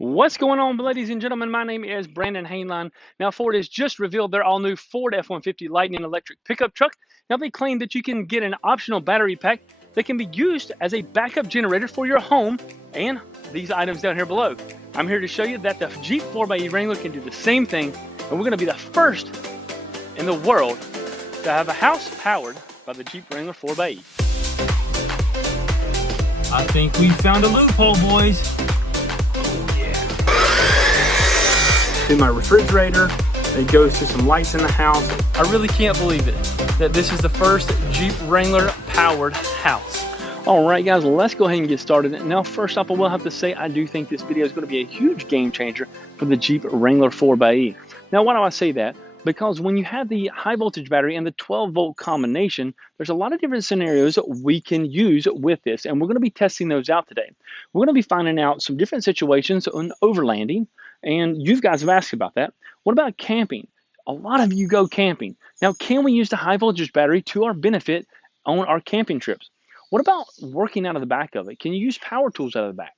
What's going on, ladies and gentlemen? My name is Brandon Hainline. Now, Ford has just revealed their all-new Ford F-150 Lightning electric pickup truck. Now, they claim that you can get an optional battery pack that can be used as a backup generator for your home and these items down here below. I'm here to show you that the Jeep 4xe Wrangler can do the same thing, and we're going to be the first in the world to have a house powered by the Jeep Wrangler 4xe. I think we found a loophole, boys. To my refrigerator, it goes to some lights in the house. I really can't believe it that this is the first Jeep Wrangler powered house. All right, guys, let's go ahead and get started. Now, first off, I will have to say I do think this video is going to be a huge game changer for the Jeep Wrangler 4xe. Now, why do I say that? Because when you have the high voltage battery and the 12-volt combination, there's a lot of different scenarios we can use with this, and we're going to be testing those out today. We're going to be finding out some different situations on overlanding, and you guys have asked about that. What about camping? A lot of you go camping. Now, can we use the high voltage battery to our benefit on our camping trips? What about working out of the back of it? Can you use power tools out of the back?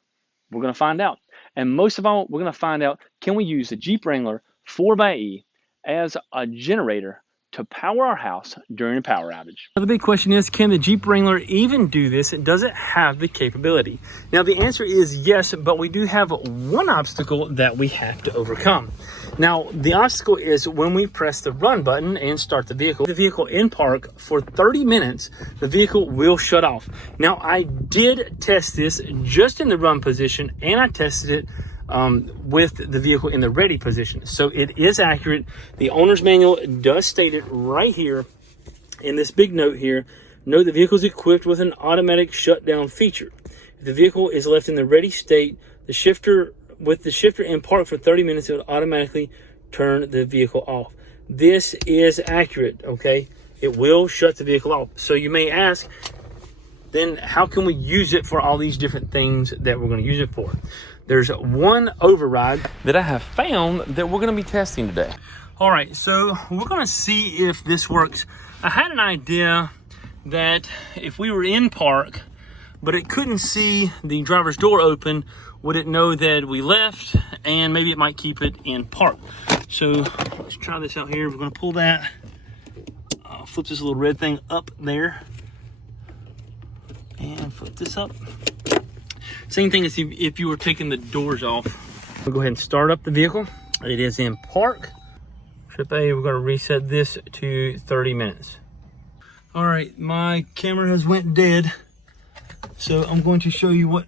We're going to find out. And most of all, we're going to find out, can we use the Jeep Wrangler 4xe as a generator to power our house during a power outage? Now, the big question is, can the Jeep Wrangler even do this? Does it have the capability? Now, the answer is yes, but we do have one obstacle that we have to overcome. Now, the obstacle is when we press the run button and start the vehicle in park for 30 minutes, the vehicle will shut off. Now, I did test this just in the run position, and I tested it with the vehicle in the ready position. So it is accurate. The owner's manual does state it right here in this big note here. Note the vehicle is equipped with an automatic shutdown feature. If the vehicle is left in the ready state, the shifter in park for 30 minutes, it will automatically turn the vehicle off. This is accurate, okay? It will shut the vehicle off. So you may ask, then how can we use it for all these different things that we're going to use it for? There's one override that I have found that we're going to be testing today. All right, so we're going to see if this works. I had an idea that if we were in park, but it couldn't see the driver's door open, would it know that we left, and maybe it might keep it in park. So let's try this out here. We're going to pull that, flip this little red thing up there, and flip this up. Same thing as if you were taking the doors off. We'll go ahead and start up the vehicle. It is in park. Trip A, we're going to reset this to 30 minutes. All right, my camera has went dead. So I'm going to show you what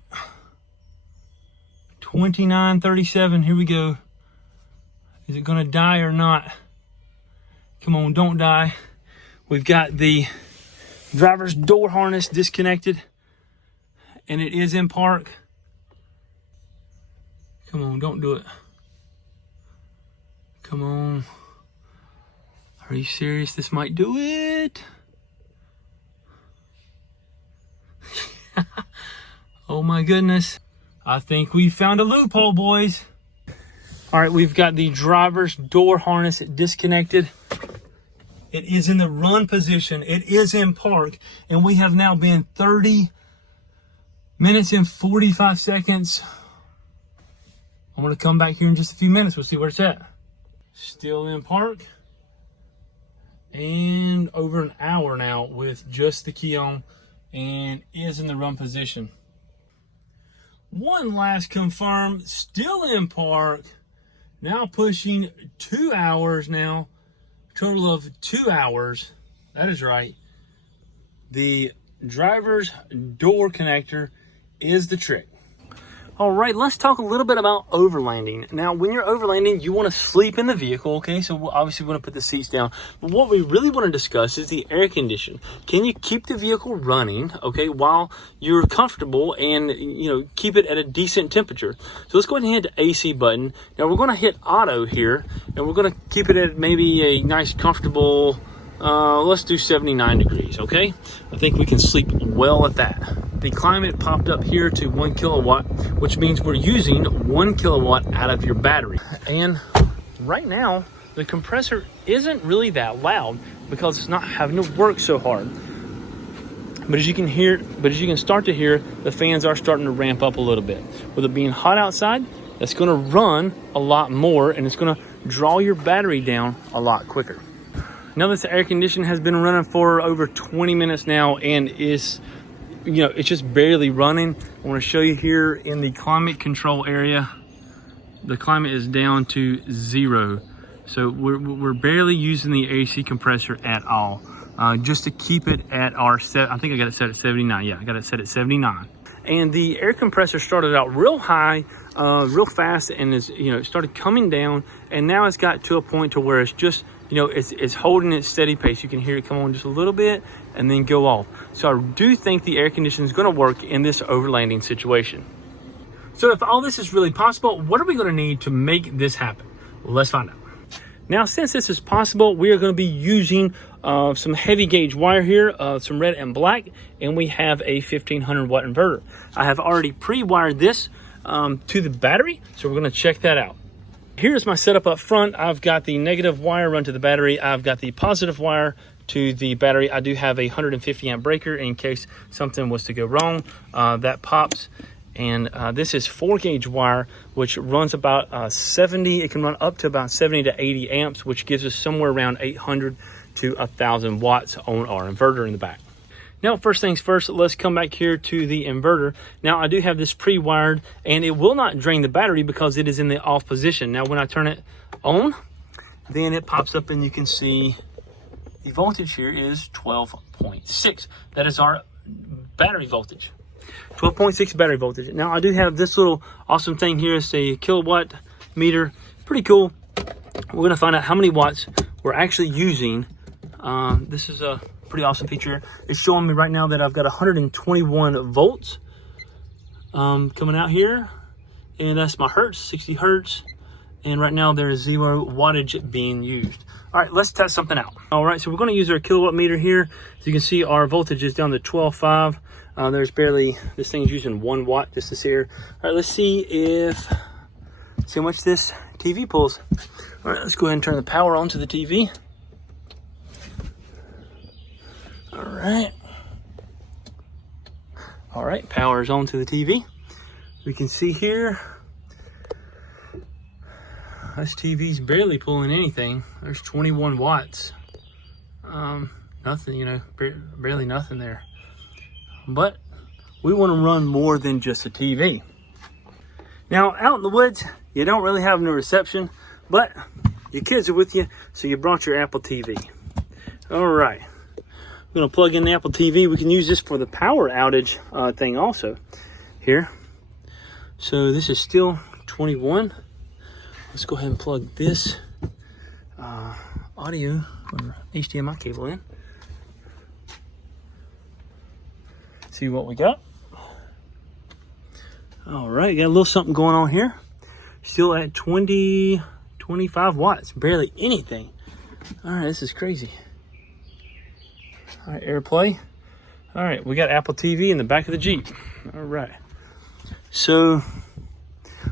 29:37, here we go. Is it going to die or not? Come on, don't die. We've got the driver's door harness disconnected, and it is in park. Come on, don't do it. Come on. Are you serious? This might do it. Oh my goodness. I think we found a loophole, boys. All right, we've got the driver's door harness disconnected. It is in the run position. It is in park, and we have now been 30 minutes and 45 seconds. I'm going to come back here in just a few minutes. We'll see where it's at. Still in park. And over an hour now with just the key on, and is in the run position. One last confirm, still in park. Now pushing 2 hours now. Total of 2 hours. That is right. The driver's door connector is the trick. All right, let's talk a little bit about overlanding. Now, when you're overlanding, you want to sleep in the vehicle, okay? So obviously we want to put the seats down. But what we really want to discuss is the air condition. Can you keep the vehicle running, okay, while you're comfortable and, you know, keep it at a decent temperature? So let's go ahead and hit the AC button. Now we're going to hit auto here, and we're going to keep it at maybe a nice comfortable, let's do 79 degrees, okay? I think we can sleep well at that. The climate popped up here to 1 kilowatt, which means we're using 1 kilowatt out of your battery. And right now, the compressor isn't really that loud because it's not having to work so hard. But as you can start to hear, the fans are starting to ramp up a little bit. With it being hot outside, that's going to run a lot more, and it's going to draw your battery down a lot quicker. Now this air conditioner has been running for over 20 minutes now, and it's just barely running. I want to show you here in the climate control area, the climate is down to 0. So we're barely using the AC compressor at all, just to keep it at our set. I think I got it set at 79. Yeah, I got it set at 79. And the air compressor started out real high, real fast, and it started coming down, and now it's got to a point to where it's just, it's holding its steady pace. You can hear it come on just a little bit and then go off. So I do think the air conditioning is going to work in this overlanding situation. So if all this is really possible, what are we going to need to make this happen? Well, let's find out. Now, since this is possible, we are going to be using some heavy gauge wire here, some red and black, and we have a 1500 watt inverter. I have already pre-wired this to the battery, so we're going to check that out. Here's my setup up front. I've got the negative wire run to the battery. I've got the positive wire to the battery. I do have a 150 amp breaker in case something was to go wrong. That pops. And this is 4 gauge wire, which runs about 70. It can run up to about 70 to 80 amps, which gives us somewhere around 800 to 1,000 watts on our inverter in the back. Now, first things first, let's come back here to the inverter. Now, I do have this pre-wired, and it will not drain the battery because it is in the off position. Now, when I turn it on, then it pops up, and you can see the voltage here is 12.6. That is our battery voltage. 12.6 battery voltage. Now I do have this little awesome thing here. It's a kilowatt meter. Pretty cool. We're going to find out how many watts we're actually using. This is a pretty awesome feature. It's showing me right now that I've got 121 volts coming out here, and that's my hertz, 60 hertz. And right now there is 0 wattage being used. All right, let's test something out. All right, so we're going to use our kilowatt meter here. As you can see, our voltage is down to 12.5. There's barely, this thing's using 1 watt just this here. All right, let's see how much this TV pulls. All right, let's go ahead and turn the power on to the TV. All right, power is on to the TV. We can see here, this TV's barely pulling anything. There's 21 watts. Nothing, barely nothing there. But we want to run more than just a TV. Now, out in the woods, you don't really have no reception, but your kids are with you, so you brought your Apple TV. All right, we're going to plug in the Apple TV. We can use this for the power outage thing also here. So this is still 21. Let's go ahead and plug this audio or HDMI cable in. See what we got. All right, got a little something going on here. Still at 25 watts, barely anything. All right, this is crazy. All right, AirPlay. All right, we got Apple TV in the back of the Jeep. All right. So,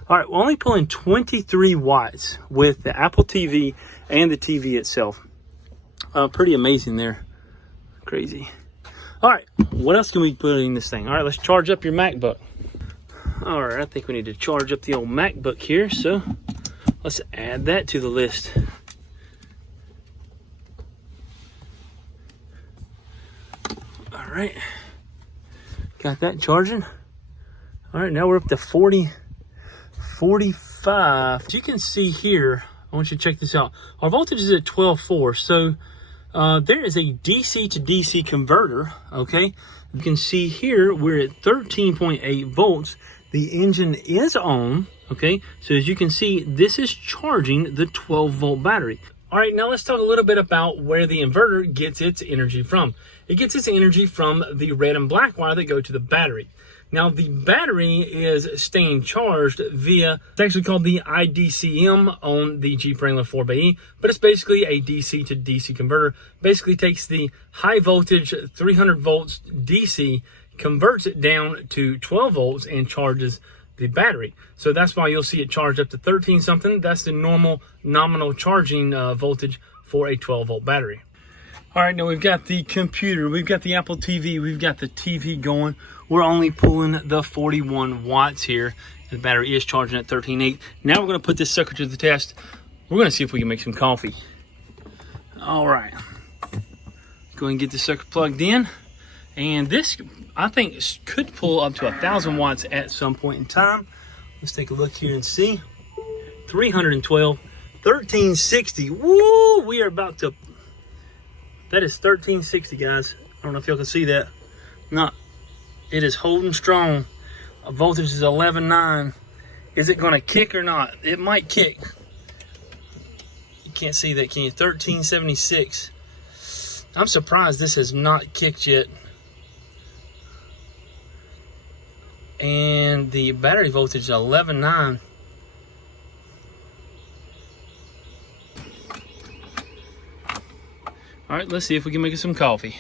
all right, we're only pulling 23 watts with the Apple TV and the TV itself. Pretty amazing there. Crazy. All right, what else can we put in this thing? All right, let's charge up your MacBook. All right, I think we need to charge up the old MacBook here, so let's add that to the list. All right, got that charging. All right, now we're up to 45. As you can see here, I want you to check this out. Our voltage is at 12.4, so there is a DC to DC converter, okay? You can see here, we're at 13.8 volts. The engine is on, okay? So as you can see, this is charging the 12-volt battery. All right, now let's talk a little bit about where the inverter gets its energy from. It gets its energy from the red and black wire that go to the battery. Now, the battery is staying charged via, it's actually called the IDCM on the Jeep Wrangler 4xe, but it's basically a DC to DC converter. Basically takes the high voltage 300 volts DC, converts it down to 12 volts and charges the battery. So that's why you'll see it charged up to 13 something. That's the normal nominal charging voltage for a 12 volt battery. All right, now we've got the computer, we've got the Apple TV, we've got the TV going. We're only pulling the 41 watts here. The battery is charging at 13.8. Now we're gonna put this sucker to the test. We're gonna see if we can make some coffee. All right, go ahead and get this sucker plugged in. And this, I think, could pull up to 1,000 watts at some point in time. Let's take a look here and see. 312, 1360. Woo! We are about to, that is 1360, guys. I don't know if y'all can see that. No, it is holding strong. Voltage is 11.9. Is it going to kick or not? It might kick. You can't see that, can you? 1376. I'm surprised this has not kicked yet. And the battery voltage is 11.9. All right, let's see if we can make us some coffee.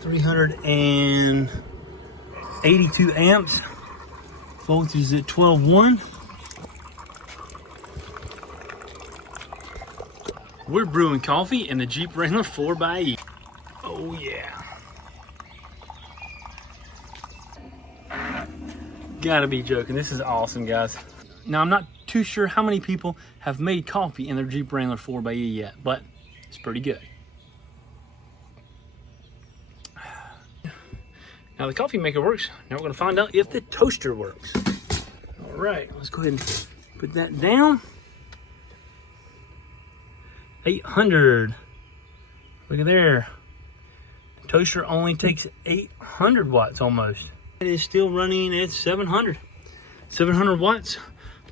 $382 amps. Voltage is at 12.1. We're brewing coffee in the Jeep Wrangler 4xe. Oh yeah. Gotta be joking. This is awesome, guys. Now, I'm not too sure how many people have made coffee in their Jeep Wrangler 4xe yet, but it's pretty good. Now the coffee maker works. Now we're gonna find out if the toaster works. All right, let's go ahead and put that down. 800. Look at there. Toaster only takes 800 watts almost. It is still running at 700. 700 watts.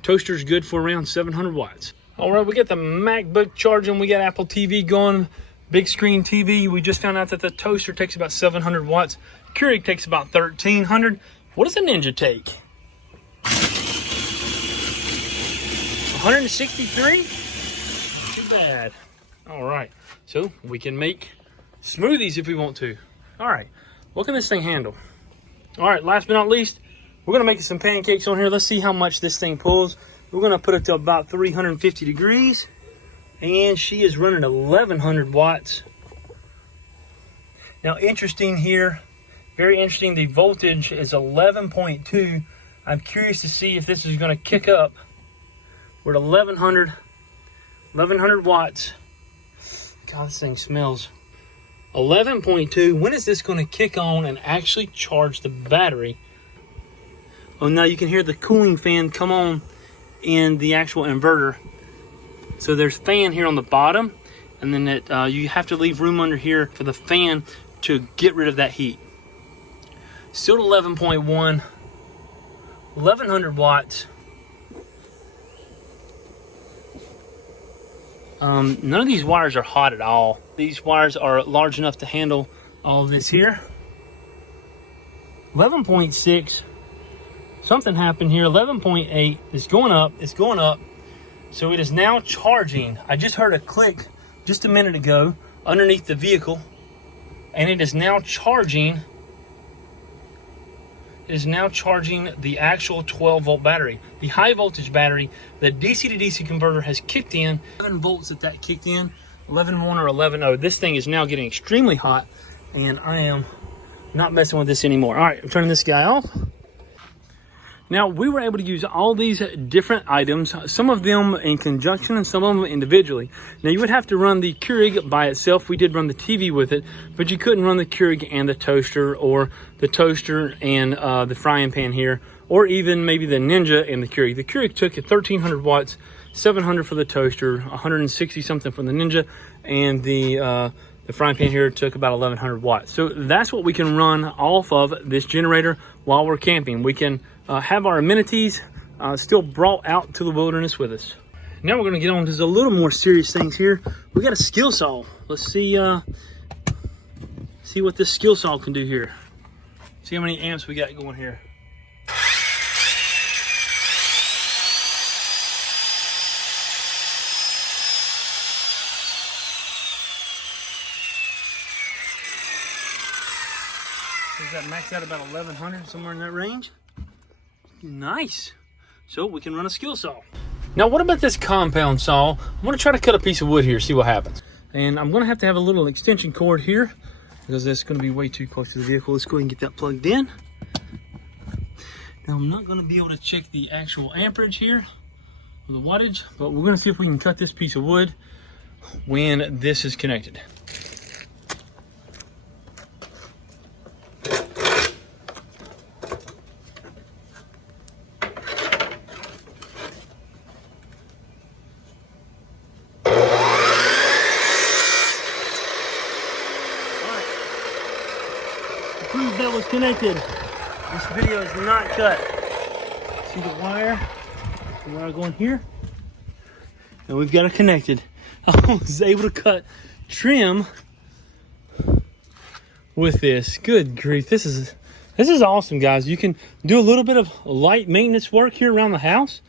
Toaster's good for around 700 watts. All right, we got the MacBook charging. We got Apple TV going. Big screen TV. We just found out that the toaster takes about 700 watts. Keurig takes about 1300. What does the Ninja take? 163? Too bad. All right, so we can make smoothies if we want to. All right, what can this thing handle? All right, last but not least, we're gonna make some pancakes on here. Let's see how much this thing pulls. We're gonna put it to about 350 degrees, and she is running 1100 watts. Now, interesting here, very interesting, the voltage is 11.2. I'm curious to see if this is gonna kick up. We're at 1100 watts. God, this thing smells. 11.2. When is this going to kick on and actually charge the battery? Oh, now you can hear the cooling fan come on in the actual inverter. So there's fan here on the bottom, and then you have to leave room under here for the fan to get rid of that heat. Still 11.1, 1100 watts. None of these wires are hot at all. These wires are large enough to handle all of this here. 11.6. Something happened here. 11.8. It's going up. It's going up. So it is now charging. I just heard a click just a minute ago underneath the vehicle, and it is now charging. It is now charging the actual 12-volt battery. The high voltage battery, the DC to DC converter has kicked in. 11 volts that kicked in, 11.1 or 11.0. This thing is now getting extremely hot, and I am not messing with this anymore. All right, I'm turning this guy off. Now, we were able to use all these different items, some of them in conjunction and some of them individually. Now, you would have to run the Keurig by itself. We did run the TV with it, but you couldn't run the Keurig and the toaster, or the toaster and the frying pan here, or even maybe the Ninja and the Keurig. The Keurig took 1,300 watts, 700 for the toaster, 160 something for the Ninja, and the frying pan here took about 1,100 watts. So that's what we can run off of this generator while we're camping. We can have our amenities still brought out to the wilderness with us. Now we're going to get on to a little more serious things here. We got a skill saw. Let's see what this skill saw can do here. See how many amps we got going here. Does that max out about 1,100, somewhere in that range? Nice. So we can run a skill saw. Now, what about this compound saw? I'm going to try to cut a piece of wood here, see what happens. And I'm gonna have to have a little extension cord here because that's gonna be way too close to the vehicle. Let's go ahead and get that plugged in. Now I'm not gonna be able to check the actual amperage here, or the wattage, but we're gonna see if we can cut this piece of wood when this is connected. Prove that was connected. This video is not cut. See the wire going here? And we've got it connected. I was able to cut trim with this. Good grief, this is awesome, guys. You can do a little bit of light maintenance work here around the house.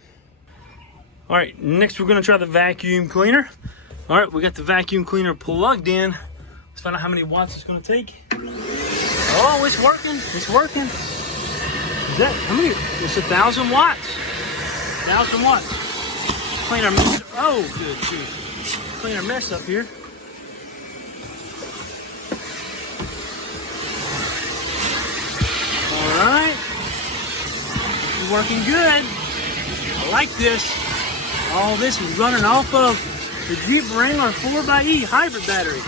All right, next we're gonna try the vacuum cleaner. All right, we got the vacuum cleaner plugged in. Let's find out how many watts it's gonna take. Oh, it's working, it's working. Is that, how many? It's 1,000 watts. 1,000 watts. Clean our, oh, good, good. Clean our mess up here. All right. This is working good. I like this. All this is running off of the Jeep Wrangler 4xe hybrid battery.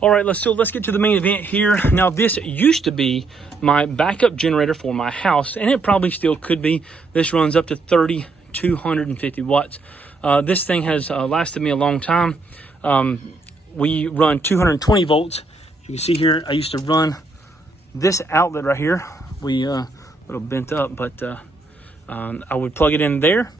All right, let's get to the main event here. Now, this used to be my backup generator for my house, and it probably still could be. This runs up to 3,250 watts. This thing has lasted me a long time. We run 220 volts. You can see here, I used to run this outlet right here. We a little bent up, but I would plug it in there.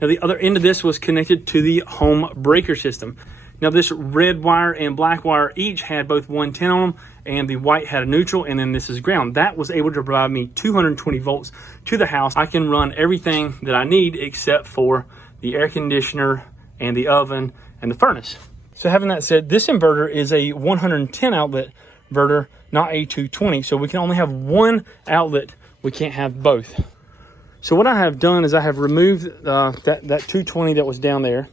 Now, the other end of this was connected to the home breaker system. Now, this red wire and black wire each had both 110 on them, and the white had a neutral, and then this is ground. That was able to provide me 220 volts to the house. I can run everything that I need except for the air conditioner and the oven and the furnace. So having that said, this inverter is a 110 outlet inverter, not a 220. So we can only have one outlet. We can't have both. So what I have done is I have removed that 220 that was down there.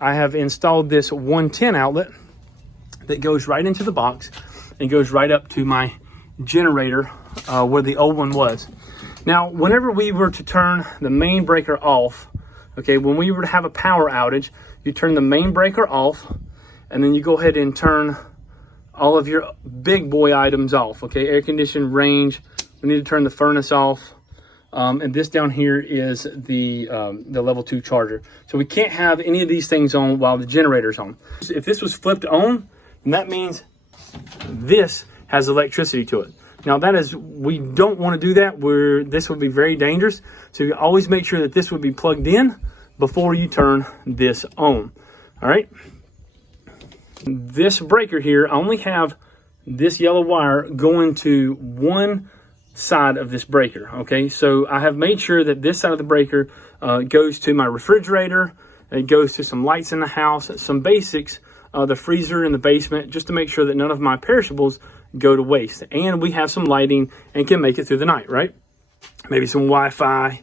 I have installed this 110 outlet that goes right into the box and goes right up to my generator where the old one was. Now, whenever we were to turn the main breaker off, okay, when we were to have a power outage, you turn the main breaker off, and then you go ahead and turn all of your big boy items off, okay? Air condition, range, we need to turn the furnace off. And this down here is the level 2 charger. So we can't have any of these things on while the generator's on. If this was flipped on, then that means this has electricity to it. Now we don't want to do that. This would be very dangerous. So you always make sure that this would be plugged in before you turn this on. All right. This breaker here, I only have this yellow wire going to one side of this breaker. Okay, so I have made sure that this side of the breaker goes to my refrigerator. It goes to some lights in the house, some basics, the freezer in the basement, just to make sure that none of my perishables go to waste. And we have some lighting and can make it through the night, right? Maybe some Wi-Fi.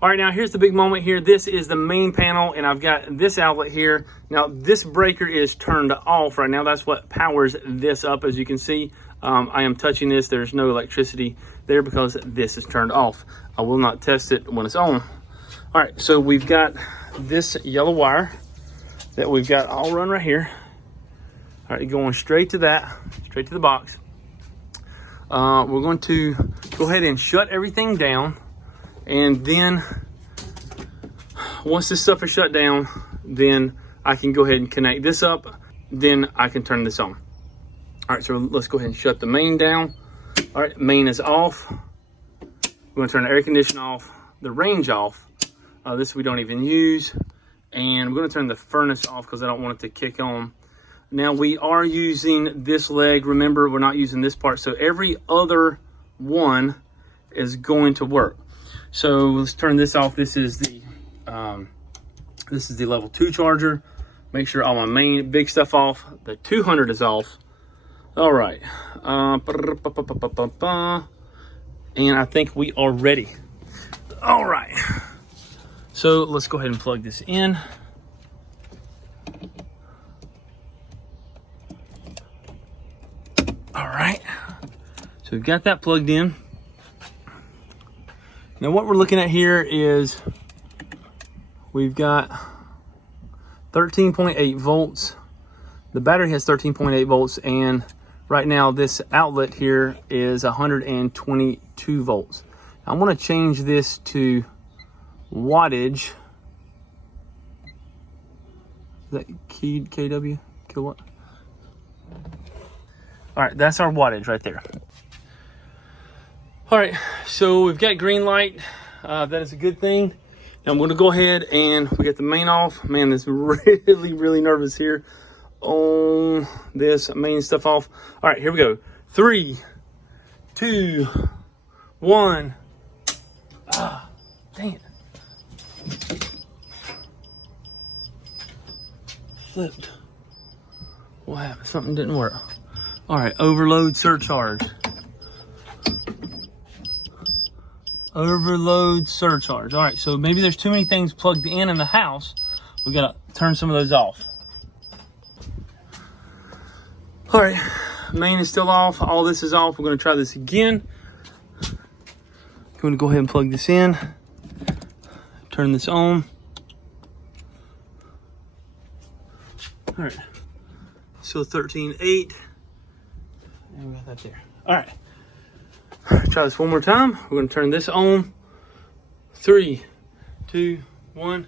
All right, now here's the big moment here. This is the main panel, and I've got this outlet here. Now, this breaker is turned off right now. That's what powers this up, as you can see. I am touching this. There's no electricity there because this is turned off. I will not test it when it's on. All right, so we've got this yellow wire that we've got all run right here. All right, going straight to that, straight to the box. We're going to go ahead and shut everything down. And then once this stuff is shut down, then I can go ahead and connect this up. Then I can turn this on. All right, so let's go ahead and shut the main down. All right, main is off. We're gonna turn the air conditioner off, the range off. This we don't even use. And we're gonna turn the furnace off because I don't want it to kick on. Now we are using this leg. Remember, we're not using this part. So every other one is going to work. So let's turn this off. This is the level 2 charger. Make sure all my main big stuff off. The 200 is off. All right, and I think we are ready. All right, so let's go ahead and plug this in. All right, so we've got that plugged in. Now what we're looking at here is we've got 13.8 volts. The battery has 13.8 volts, and right now this outlet here is 122 volts. I want to change this to wattage. Is that kW? Kilowatt? All right, that's our wattage right there. All right, so we've got green light. That is a good thing. Now I'm going to go ahead and we got the main off. Man, this really nervous here on this main stuff off. All right, here we go. 3, 2, 1. Ah, dang it. Flipped. What happened? Something didn't work. All right, overload surcharge. Overload surcharge. All right, so maybe there's too many things plugged in the house. We gotta turn some of those off. All right, main is still off. All this is off. We're gonna try this again. I'm gonna go ahead and plug this in. Turn this on. All right, so 13.8. And we got that there. All right. Try this one more time. We're going to turn this on. 3, 2, 1.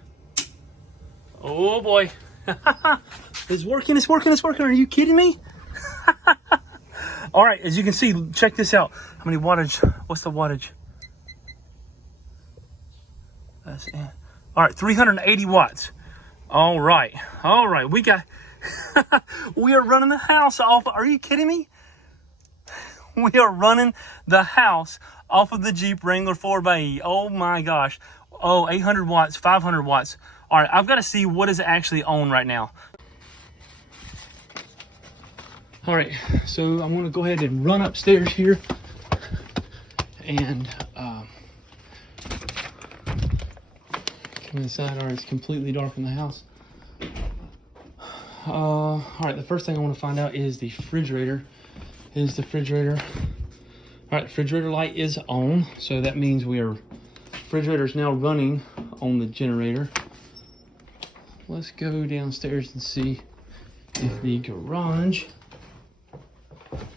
Oh boy. It's working. Are you kidding me? All right, as you can see, check this out. How many wattage? What's the wattage? That's it. All right, 380 watts. All right. We got, we are running the house off. Are you kidding me? We are running the house off of the Jeep Wrangler 4xe. Oh my gosh. Oh, 800 watts, 500 watts. All right, I've got to see what is actually on right now. All right, so I'm going to go ahead and run upstairs here and come inside. All right, it's completely dark in the house. All right, the first thing I want to find out is the refrigerator. Is the refrigerator. All right, refrigerator light is on, so that means refrigerator is now running on the generator. Let's go downstairs and see if the garage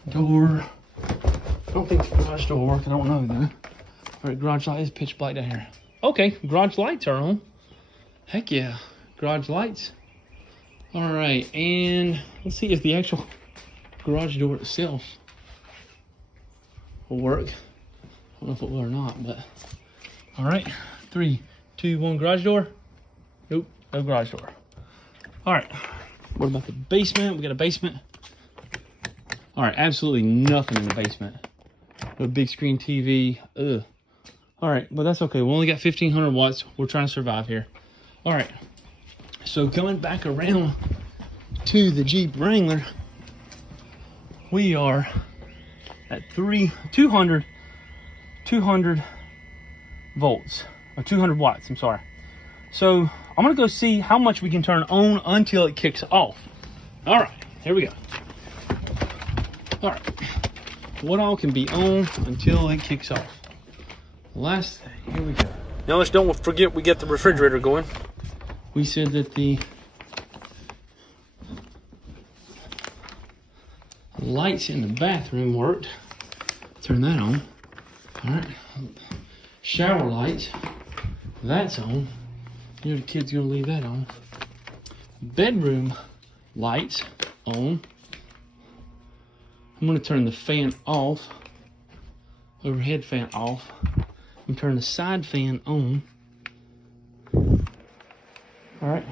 door, I don't think the garage door will work, I don't know though. All right, garage light is pitch black down here. Okay, garage lights are on. Heck yeah, garage lights. All right, and let's see if the actual garage door itself will work. I don't know if it will or not, but all right. 3, 2, 1, garage door. Nope, no garage door. All right, what about the basement? We got a basement. All right, absolutely nothing in the basement. No big screen TV. Ugh. All right, but that's okay. We only got 1,500 watts. We're trying to survive here. All right, so coming back around to the Jeep Wrangler, we are at 200 volts, or 200 watts, I'm sorry. So I'm gonna go see how much we can turn on until it kicks off. All right, here we go. All right, what all can be on until it kicks off? Last thing, here we go. Now let's don't forget we get the refrigerator going. We said that the lights in the bathroom worked. Turn that on. All right, shower lights, that's on. You know the kid's gonna leave that on. Bedroom lights on. I'm gonna turn the fan off, overhead fan off. I'm turning the side fan on. All right,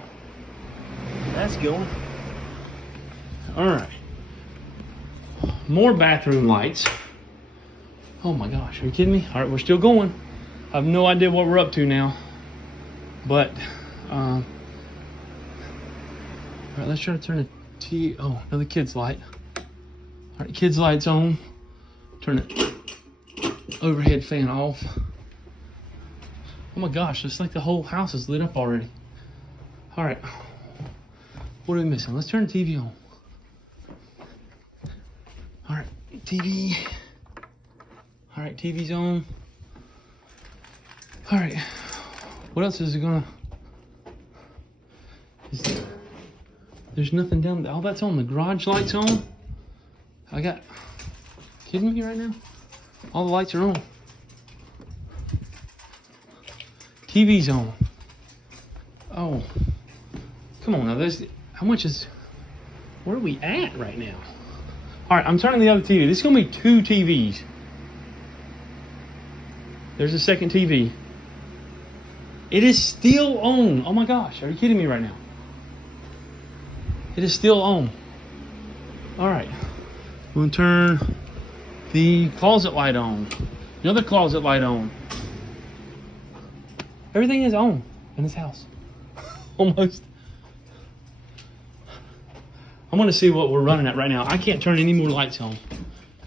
that's going. All right, more bathroom lights. Oh my gosh, are you kidding me? All right, we're still going. I have no idea what we're up to now, but all right, let's try to turn the oh, another kid's light. All right, kids lights on. Turn the overhead fan off. Oh my gosh, it's like the whole house is lit up already. All right, what are we missing? Let's turn the TV on. All right, TV. All right, TV's on. All right, what else is it gonna? There's nothing down there. Oh, that's on. The garage lights on. Kidding me right now? All the lights are on. TV's on. Oh, come on now. How much is? Where are we at right now? All right, I'm turning the other TV. This is gonna be 2 TVs. There's a second TV. It is still on. Oh my gosh, are you kidding me right now? It is still on. All right, I'm gonna turn the closet light on. Another closet light on. Everything is on in this house. Almost. I'm gonna see what we're running at right now. I can't turn any more lights on.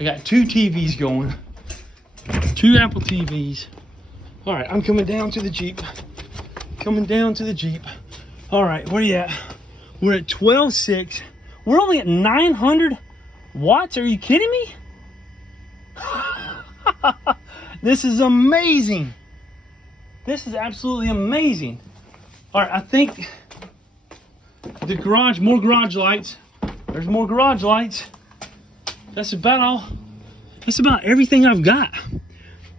I got 2 TVs going. 2 Apple TVs. All right, I'm coming down to the Jeep. Coming down to the Jeep. All right, where you at? We're at 12.6. We're only at 900 watts. Are you kidding me? This is amazing. This is absolutely amazing. All right, I think the garage, more garage lights. There's more garage lights. That's about all. That's about everything I've got.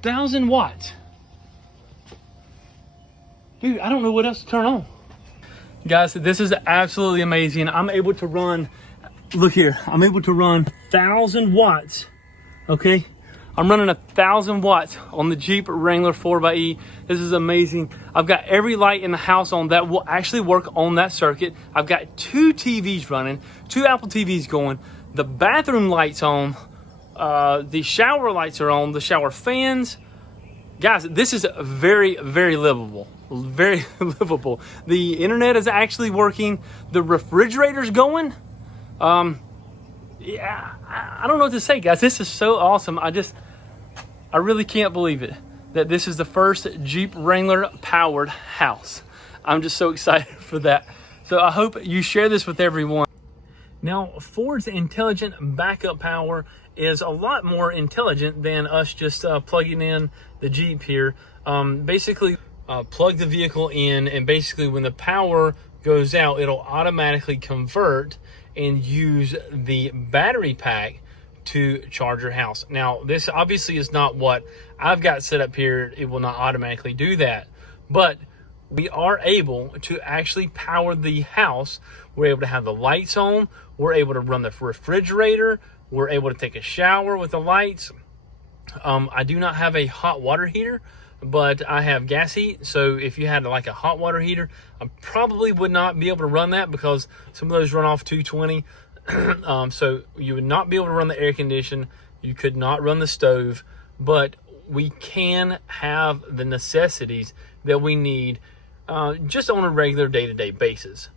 1,000 watts. Dude, I don't know what else to turn on. Guys, this is absolutely amazing. I'm able to run, look here, I'm able to run 1,000 watts, okay? I'm running 1,000 watts on the Jeep Wrangler 4xe. This is amazing. I've got every light in the house on that will actually work on that circuit. I've got 2 TVs running, 2 Apple TVs going, the bathroom lights on, the shower lights are on, the shower fans. Guys, this is very, very livable. Very livable. The internet is actually working. The refrigerator's going. Yeah, I don't know what to say, guys. This is so awesome. I really can't believe it that this is the first Jeep Wrangler powered house. I'm just so excited for that. So I hope you share this with everyone. Now, Ford's intelligent backup power is a lot more intelligent than us just plugging in the Jeep here. Basically, plug the vehicle in, and basically when the power goes out, it'll automatically convert and use the battery pack to charge your house. Now, this obviously is not what I've got set up here. It will not automatically do that, but we are able to actually power the house. We're able to have the lights on. We're able to run the refrigerator. We're able to take a shower with the lights. I do not have a hot water heater, but I have gas heat. So if you had like a hot water heater, I probably would not be able to run that because some of those run off 220. So you would not be able to run the air condition. You could not run the stove, but we can have the necessities that we need just on a regular day-to-day basis.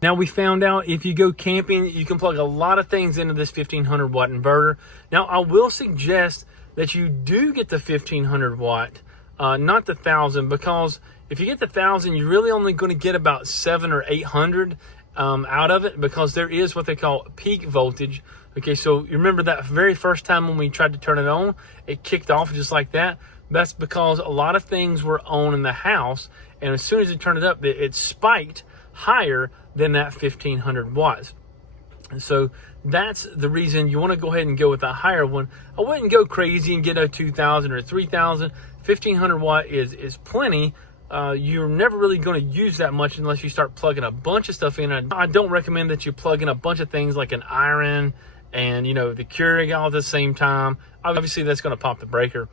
Now, we found out if you go camping, you can plug a lot of things into this 1500 watt inverter. Now, I will suggest that you do get the 1500 watt, not the 1000, because if you get the 1000, you're really only going to get about 700 or 800 out of it, because there is what they call peak voltage. Okay, so you remember that very first time when we tried to turn it on, it kicked off just like that. That's because a lot of things were on in the house, and as soon as you turn it up, it spiked higher than that 1500 watts. And so that's the reason you want to go ahead and go with a higher one. I wouldn't go crazy and get a 2000 or 3000. 1500 watt is plenty. You're never really going to use that much unless you start plugging a bunch of stuff in. I don't recommend that you plug in a bunch of things like an iron and, you know, the Keurig all at the same time. Obviously, that's going to pop the breaker.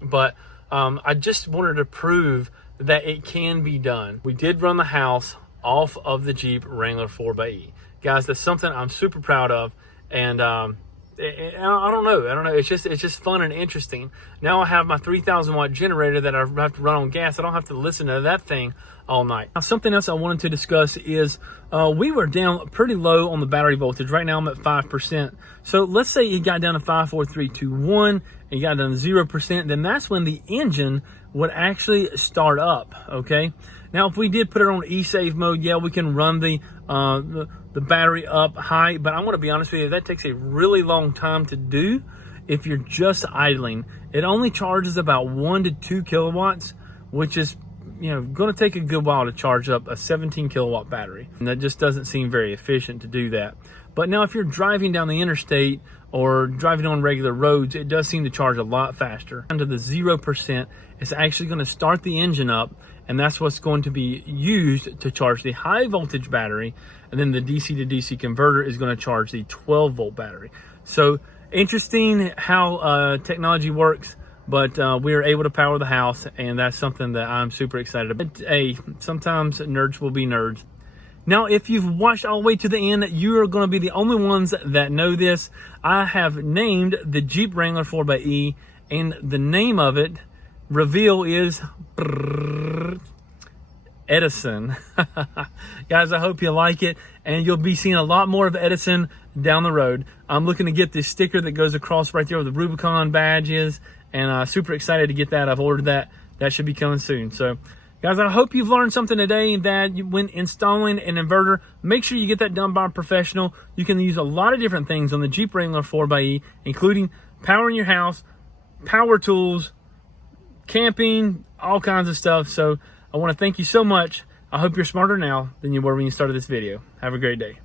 But I just wanted to prove that it can be done. We did run the house off of the Jeep Wrangler 4xe. Guys, that's something I'm super proud of. And I don't know. It's just fun and interesting. Now I have my 3,000 watt generator that I have to run on gas. I don't have to listen to that thing all night. Now, something else I wanted to discuss is we were down pretty low on the battery voltage. Right now I'm at 5%. So let's say you got down to 5, 4, 3, 2, 1, and you got down to 0%. Then that's when the engine would actually start up. Okay. Now, if we did put it on e-save mode, yeah, we can run the the battery up high, but I'm going to be honest with you, that takes a really long time to do if you're just idling. It only charges about 1 to 2 kilowatts, which is, you know, going to take a good while to charge up a 17 kilowatt battery. And that just doesn't seem very efficient to do that. But now if you're driving down the interstate or driving on regular roads, it does seem to charge a lot faster. Down to the 0%, it's actually going to start the engine up, and that's what's going to be used to charge the high voltage battery. And then the DC to DC converter is going to charge the 12 volt battery. So interesting how technology works, but we are able to power the house, and that's something that I'm super excited about. Hey, sometimes nerds will be nerds. Now, if you've watched all the way to the end, you are going to be the only ones that know this. I have named the Jeep Wrangler 4xe, and the name of it, reveal, is Edison. Guys, I hope you like it, and you'll be seeing a lot more of Edison down the road. I'm looking to get this sticker that goes across right there where the Rubicon badge is, and super excited to get that. I've ordered that. That should be coming soon. So, guys, I hope you've learned something today, that when installing an inverter, make sure you get that done by a professional. You can use a lot of different things on the Jeep Wrangler 4xe, including powering your house, power tools, camping, all kinds of stuff. So I want to thank you so much. I hope you're smarter now than you were when you started this video. Have a great day.